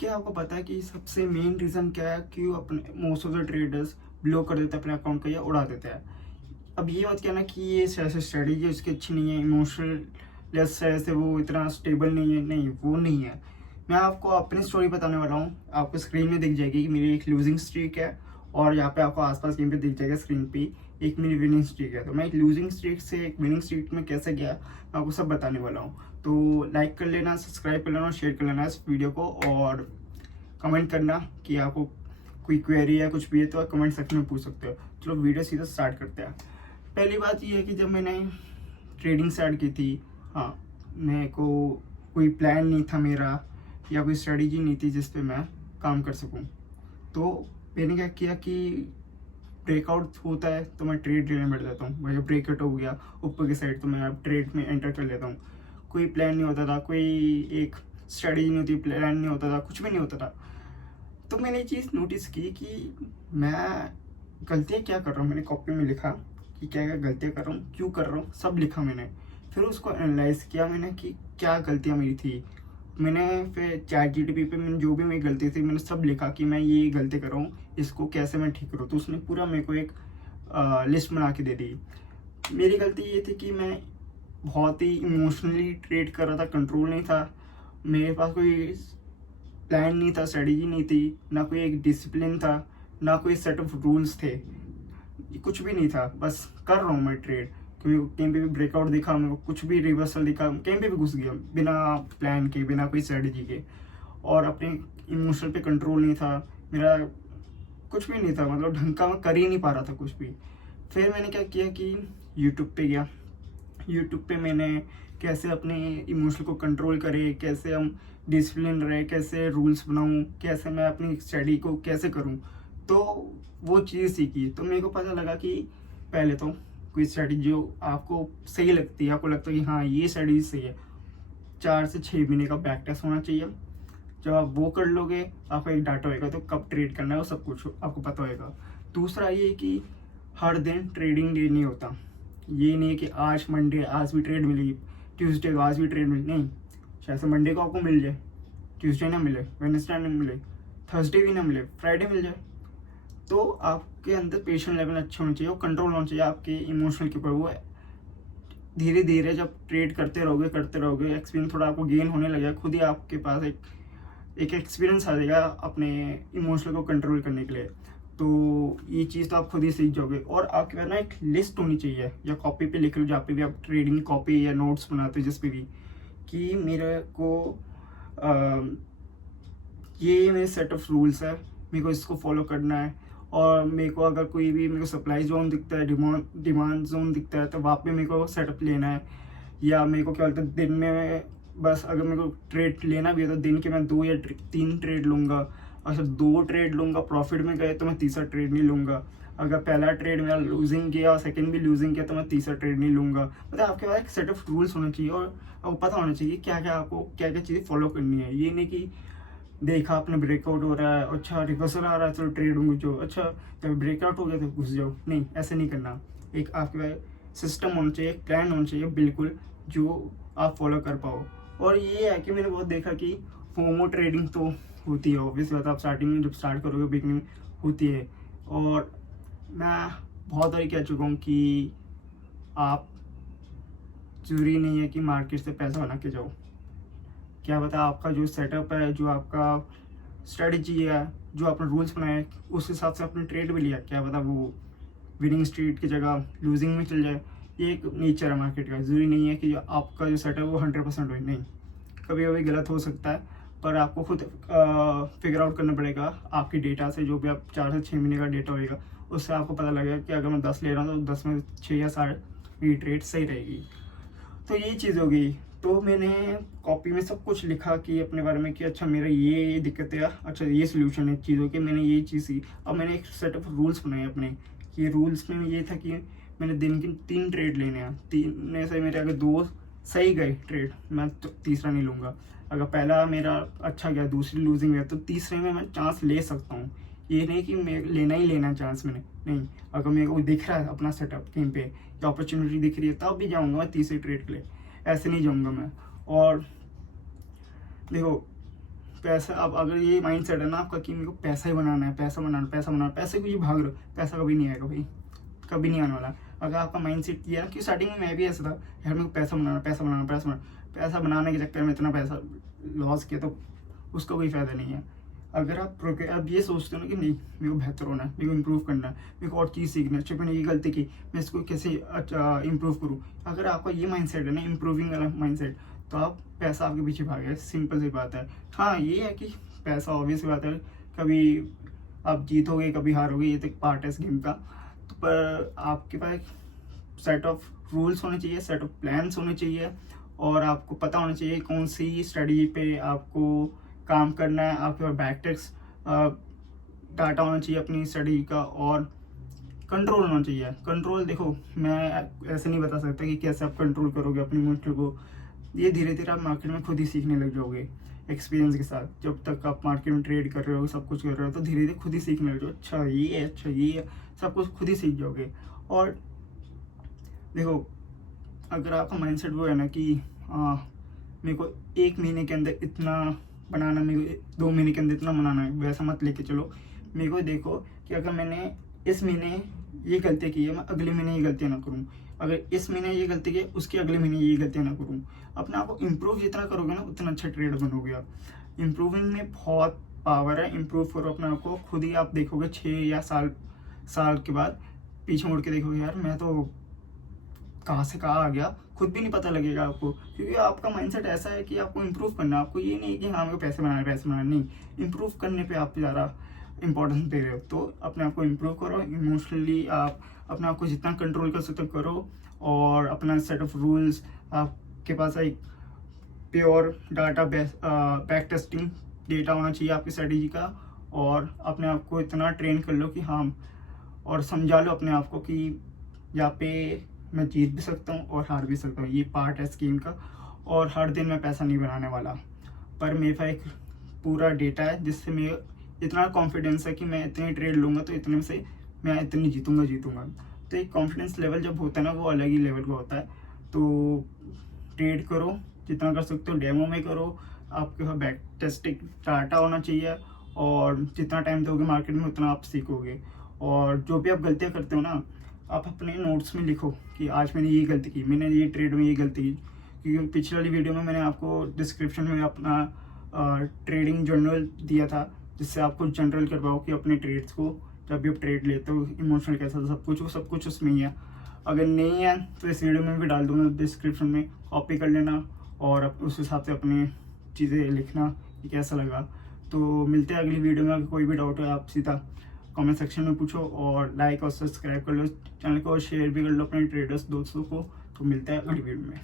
क्या आपको पता है कि सबसे मेन रीज़न क्या है, क्यों अपने most of the traders block कर देते हैं अपने अकाउंट को या उड़ा देते हैं। अब ये मत कहना कि ये ऐसे स्ट्रेटजी उसकी अच्छी नहीं है, इमोशनल लेस से वो इतना स्टेबल नहीं है, नहीं वो नहीं है। मैं आपको अपनी स्टोरी बताने वाला हूँ। आपको स्क्रीन में दिख जाएगी कि मेरी एक लूजिंग स्ट्रीक है, और यहाँ पे आपको आसपास कहीं पे दिख जाएगा स्क्रीन पे एक मेरी विनिंग स्ट्रीक है। तो मैं एक लूजिंग स्ट्रीक से एक विनिंग स्ट्रीक में कैसे गया, मैं आपको सब बताने वाला हूँ। तो लाइक कर लेना, सब्सक्राइब कर लेना और शेयर कर लेना इस वीडियो को, और कमेंट करना कि आपको कोई क्वेरी या कुछ भी है तो कमेंट सेक्शन में पूछ सकते हो। चलो वीडियो सीधा स्टार्ट करते हैं। पहली बात ये है कि जब मैंने ट्रेडिंग स्टार्ट की थी, हाँ, मेरे को कोई प्लान नहीं था मेरा, या कोई स्ट्रेटजी नहीं थी जिस पे मैं काम कर सकूं। तो मैंने क्या किया कि ब्रेकआउट होता है तो मैं ट्रेड लेने बैठ जाता हूँ। भाई ब्रेकआउट हो गया ऊपर की साइड तो मैं अब ट्रेड में एंटर कर लेता हूँ। कोई प्लान नहीं होता था, कोई एक स्ट्रेटजी नहीं होती, प्लान नहीं होता था, कुछ भी नहीं होता था। तो मैंने ये चीज़ नोटिस की कि मैं गलतियाँ क्या कर रहा हूँ। मैंने कॉपी में लिखा कि क्या क्या गलतियाँ कर रहा हूँ, क्यों कर रहा हूँ, सब लिखा मैंने। फिर उसको एनालाइज किया मैंने कि क्या गलतियाँ मेरी थी। मैंने फिर चैट जीटीपी पे मैंने जो भी मेरी गलती थी मैंने सब लिखा कि मैं ये गलती कर रहा हूँ, इसको कैसे मैं ठीक करूँ। तो उसने पूरा मेरे को एक लिस्ट बना के दे दी। मेरी गलती ये थी कि मैं बहुत ही इमोशनली ट्रेड कर रहा था, कंट्रोल नहीं था। मेरे पास कोई प्लान नहीं था, स्ट्रेटजी नहीं थी, ना कोई एक डिसिप्लिन था, ना कोई सेट ऑफ रूल्स थे, कुछ भी नहीं था। बस कर रहा हूँ मैं ट्रेड, क्योंकि कहीं पे भी ब्रेकआउट दिखा, मेरे को कुछ भी रिवर्सल दिखा, कहीं पे भी घुस गया बिना प्लान के, बिना कोई स्ट्रेटजी के। और अपने इमोशनल पे कंट्रोल नहीं था मेरा, कुछ भी नहीं था, मतलब ढंग का मैं कर ही नहीं पा रहा था कुछ भी। फिर मैंने क्या किया कि यूट्यूब पे गया। यूट्यूब पे मैंने कैसे अपने इमोशन को कंट्रोल करे, कैसे हम डिसिप्लिन रहे, कैसे रूल्स बनाऊं, कैसे मैं अपनी स्टडी को कैसे करूं, तो वो चीज़ सीखी। तो मेरे को पता लगा कि पहले तो कोई स्टडी जो आपको सही लगती है, आपको लगता है कि हाँ ये स्टडी सही है, 4 से 6 महीने का बैक टेस्ट होना चाहिए। जब आप वो कर लोगे आपका एक डाटा होएगा, तो कब ट्रेड करना है वो सब कुछ आपको पता होएगा। दूसरा ये कि हर दिन ट्रेडिंग डे नहीं होता। ये नहीं है कि आज मंडे आज भी ट्रेड मिलेगी, ट्यूसडे को आज भी ट्रेड मिली, नहीं। शायद से मंडे को आपको मिल जाए, ट्यूसडे ना मिले, वेडनेसडे ना मिले, थर्सडे भी ना मिले, फ्राइडे मिल जाए। तो आपके अंदर पेशेंट लेवल अच्छा होना चाहिए और कंट्रोल होना चाहिए आपके इमोशनल के ऊपर। वो धीरे धीरे जब ट्रेड करते रहोगे एक्सपीरियंस थोड़ा आपको गेन होने लगेगा, खुद ही आपके पास एक एक्सपीरियंस आ जाएगा अपने इमोशनल को कंट्रोल करने के लिए। तो ये चीज़ तो आप खुद ही सीख जाओगे। और आपके पास ना एक लिस्ट होनी चाहिए, या कॉपी पे लिख लो जहाँ पे भी आप ट्रेडिंग कॉपी या नोट्स बनाते हो जिस पे भी, कि मेरे को ये मेरे सेट ऑफ रूल्स है, मेरे को इसको फॉलो करना है। और मेरे को अगर कोई भी मेरे को सप्लाई जोन दिखता है, डिमांड जोन दिखता है, तो वहाँ पे मेरे को सेटअप लेना है। या मेरे को क्या बोलते हैं दिन में, बस अगर मेरे को ट्रेड लेना भी है तो दिन के मैं 2 या 3 ट्रेड लूँगा। अच्छा 2 ट्रेड लूँगा, प्रॉफिट में गए तो मैं तीसरा ट्रेड नहीं लूँगा। अगर पहला ट्रेड मेरा लूजिंग गया और सेकंड भी लूजिंग गया तो मैं तीसरा ट्रेड नहीं लूँगा। मतलब आपके पास एक सेट ऑफ रूल्स होना चाहिए, और आपको पता होना चाहिए क्या क्या आपको क्या क्या चीज़ें फॉलो करनी है। ये नहीं कि देखा आपने ब्रेकआउट हो रहा है, अच्छा रिवर्सल आ रहा है, चलो ट्रेड में घुसो, अच्छा जब ब्रेकआउट हो गया तो घुस जाओ, नहीं ऐसे नहीं करना। एक आपके पास सिस्टम होना चाहिए, एक प्लान होना चाहिए बिल्कुल, जो आप फॉलो कर पाओ। और ये है कि मैंने बहुत देखा कि फोमो ट्रेडिंग तो होती है, ऑब्वियस बात, आप स्टार्टिंग में जब स्टार्ट करोगे बिगनिंग होती है। और मैं बहुत बार कह चुका हूँ कि आप, जरूरी नहीं है कि मार्केट से पैसा बना के जाओ। क्या पता आपका जो सेटअप है, जो आपका स्ट्रेटजी है, जो आपने रूल्स बनाए उस हिसाब से आपने ट्रेड भी लिया, क्या पता वो विनिंग स्ट्रीट की जगह लूजिंग में चल जाए। ये एक नेचर है मार्केट का। ज़रूरी नहीं है कि जो आपका जो सेटअप वो 100% हो, नहीं, कभी कभी गलत हो सकता है। पर आपको खुद फिगर आउट करना पड़ेगा आपकी डेटा से, जो भी आप 4 से 6 महीने का डेटा होएगा उससे आपको पता लगेगा कि अगर मैं 10 ले रहा हूँ तो 10 में 6 या 7 मेरी ट्रेड सही रहेगी। तो यही चीज़ हो गई। तो मैंने कॉपी में सब कुछ लिखा कि अपने बारे में कि अच्छा मेरा ये दिक्कत है, अच्छा ये सोल्यूशन है चीज़ों के, मैंने ये चीज़ सी। अब मैंने एक सेट ऑफ रूल्स बनाए अपने। ये रूल्स में ये था कि मैंने दिन की 3 ट्रेड लेने हैं। 3 में से मेरे अगर 2 सही गए ट्रेड, मैं तो तीसरा नहीं लूँगा। अगर पहला मेरा अच्छा गया, दूसरी लूजिंग गया, तो तीसरे में मैं चांस ले सकता हूँ। ये नहीं कि मैं लेना ही लेना चांस मैंने, नहीं। अगर मेरे को दिख रहा है अपना सेटअप कहीं पे या अपॉर्चुनिटी दिख रही है तब भी जाऊँगा मैं तीसरे ट्रेड के लिए, ऐसे नहीं जाऊँगा मैं। और देखो पैसा, अब अगर ये माइंड सेट है ना आपका कि मेरे को पैसा ही बनाना है, पैसा बनाना, पैसा बनाना, पैसे को ये भाग रहे हो, पैसा कभी नहीं आएगा भाई, कभी नहीं आने वाला। अगर आपका माइंड सेट ये है कि स्टार्टिंग में मैं भी ऐसा था यार, मेरे को पैसा बनाना, पैसा बनाना, पैसा बनाना, पैसा बनाने के चक्कर में इतना पैसा लॉस किया तो उसका कोई फ़ायदा नहीं है। अगर आप ये सोचते हो ना कि नहीं मेरे को बेहतर होना है, मेरे को इम्प्रूव करना है, मेरे को और चीज़ सीखना है, अच्छा मैंने ये गलती की, मैं इसको कैसे इम्प्रूव करूँ, अगर आपका ये माइंडसेट है ना इम्प्रूविंग वाला माइंडसेट, तो आप पैसा आपके पीछे भागे, सिंपल सी बात है। हाँ ये है कि पैसा ऑब्वियस बात है, कभी आप जीतोगे कभी हारोगे, ये तो एक पार्ट है इस गेम का। तो पर आपके पास सेट ऑफ रूल्स होने चाहिए, सेट ऑफ प्लान्स होने चाहिए, और आपको पता होना चाहिए कौन सी स्टडी पे आपको काम करना है। आपके पास बैकटेक्स डाटा होना चाहिए अपनी स्टडी का, और कंट्रोल होना चाहिए। कंट्रोल देखो, मैं ऐसे नहीं बता सकता कि कैसे आप कंट्रोल करोगे अपनी इमोशन को, ये धीरे धीरे आप मार्केट में खुद ही सीखने लग जाओगे एक्सपीरियंस के साथ। जब तक आप मार्केट में ट्रेड कर रहे हो, सब कुछ कर रहे हो, तो धीरे धीरे खुद ही सीखने लग जाओ, अच्छा ये है, अच्छा ये है, सब कुछ खुद ही सीख जाओगे। और देखो, अगर आपका माइंडसेट वो है ना कि मेरे को 1 महीने के अंदर इतना बनाना, मेरे को 2 महीने के अंदर इतना बनाना है, वैसा मत लेके चलो। मेरे को देखो कि अगर मैंने इस महीने ये गलती की है, मैं अगले महीने ये गलतियाँ ना करूँ, अगर इस महीने ये गलती की है उसके अगले महीने ये गलतियाँ ना करूँ। अपने आप को इम्प्रूव जितना करोगे ना उतना अच्छा ट्रेडर बनोगे आप। इम्प्रूविंग में बहुत पावर है, इम्प्रूव करो अपने आप को, खुद ही आप देखोगे 6 या साल के बाद पीछे मुड़ के देखोगे यार मैं तो कहाँ से कहाँ आ गया, खुद भी नहीं पता लगेगा आपको, क्योंकि आपका माइंडसेट ऐसा है कि आपको इम्प्रूव करना है। आपको ये नहीं कि हाँ मेरे को पैसे बनाना नहीं, इम्प्रूव करने पे आप ज़्यादा इंपॉर्टेंस दे रहे हो। तो अपने आप को इम्प्रूव करो, इमोशनली आप अपने आप को जितना कंट्रोल कर सकते हो करो, और अपना सेट ऑफ रूल्स, आपके पास एक pure data back testing data होना चाहिए आपकी स्ट्रेटेजी का, और अपने आप को इतना ट्रेन कर लो कि हाँ, और समझा लो अपने आप को कि यहाँ पे मैं जीत भी सकता हूँ और हार भी सकता हूँ, ये पार्ट है स्कीम का। और हर दिन मैं पैसा नहीं बनाने वाला, पर मेरे पास एक पूरा डेटा है जिससे मैं इतना कॉन्फिडेंस है कि मैं इतने ट्रेड लूँगा तो इतने में से मैं इतनी जीतूँगा। तो एक कॉन्फिडेंस लेवल जब होता है ना, वो अलग ही लेवल का होता है। तो ट्रेड करो जितना कर सकते हो, डेमो में करो, आपके पास बैक टेस्टिंग डाटा होना चाहिए, और जितना टाइम दोगे मार्केट में उतना आप सीखोगे। और जो भी आप गलतियाँ करते हो ना, आप अपने नोट्स में लिखो कि आज मैंने ये गलती की, मैंने ये ट्रेड में ये गलती की। क्योंकि पिछले वाली वीडियो में मैंने आपको डिस्क्रिप्शन में अपना ट्रेडिंग जर्नल दिया था, जिससे आपको जनरल करवाओ कि अपने ट्रेड्स को जब भी आप ट्रेड लेते हो इमोशनल कैसा था, सब कुछ उसमें ही है। अगर नहीं है तो इस वीडियो में भी डाल दूँगा डिस्क्रिप्शन में, कॉपी कर लेना और उस हिसाब से अपनी चीज़ें लिखना कि कैसा लगा। तो मिलते हैं अगली वीडियो में। अगर कोई भी डाउट है आप सीधा कमेंट सेक्शन में पूछो, और लाइक और सब्सक्राइब कर लो चैनल को, और शेयर भी कर लो अपने ट्रेडर्स दोस्तों को। तो मिलते हैं अगली वीडियो में।